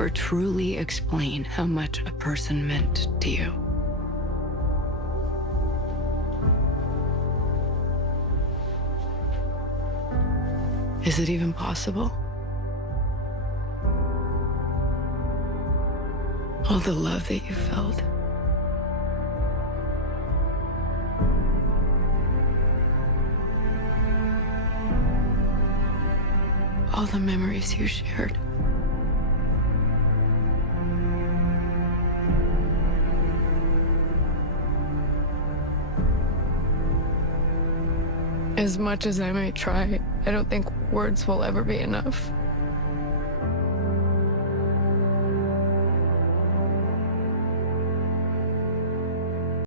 ever truly explain how much a person meant to you. Is it even possible? All the love that you felt. All the memories you shared. As much as I might try, I don't think words will ever be enough.